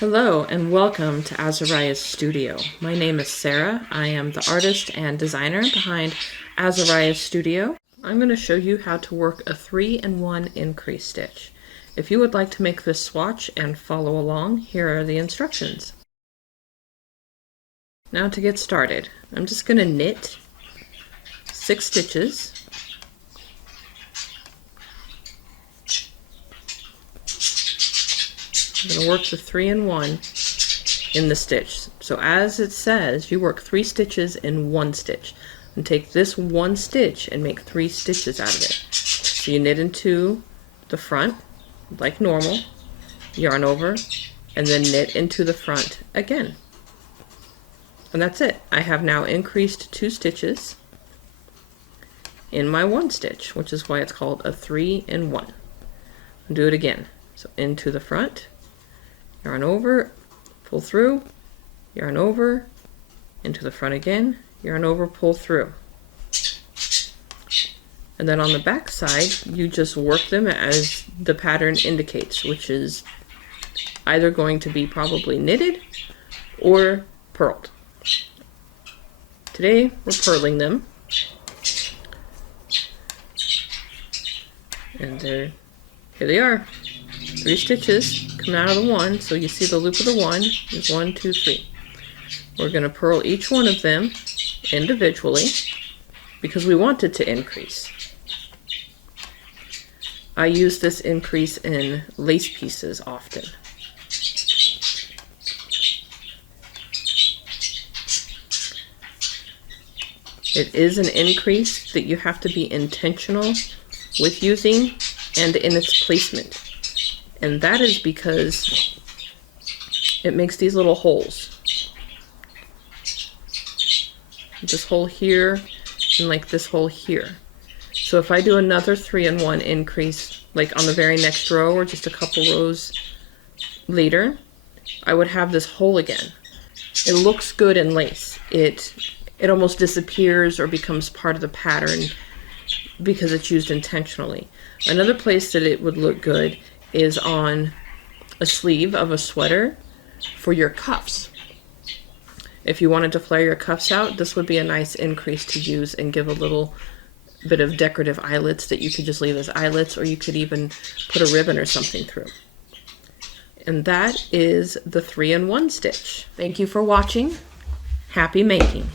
Hello and welcome to Azariah's Studio. My name is Sarah. I am the artist and designer behind Azariah's Studio. I'm going to show you how to work a 3-in-1 increase stitch. If you would like to make this swatch and follow along, here are the instructions. Now to get started, I'm just going to knit 6 stitches. I'm going to work the 3-in-1 in the stitch. So as it says, you work 3 stitches in 1 stitch. And take this 1 stitch and make 3 stitches out of it. So you knit into the front, like normal, yarn over, and then knit into the front again. And that's it. I have now increased 2 stitches in my 1 stitch, which is why it's called a 3-in-1. I'll do it again. So into the front, yarn over, pull through, yarn over, into the front again, yarn over, pull through. And then on the back side, you just work them as the pattern indicates, which is either going to be probably knitted or purled. Today, we're purling them. And here they are. 3 stitches coming out of the 1, so you see the loop of the 1 is 1, 2, 3. We're going to purl each one of them individually because we want it to increase. I use this increase in lace pieces often. It is an increase that you have to be intentional with using and in its placement. And that is because it makes these little holes. This hole here and like this hole here. So if I do another 3-in-1 increase, like on the very next row or just a couple rows later, I would have this hole again. It looks good in lace. It almost disappears or becomes part of the pattern because it's used intentionally. Another place that it would look good is on a sleeve of a sweater for your cuffs. If you wanted to flare your cuffs out, this would be a nice increase to use and give a little bit of decorative eyelets that you could just leave as eyelets, or you could even put a ribbon or something through. And that is the 3-in-1 stitch. Thank you for watching. Happy making!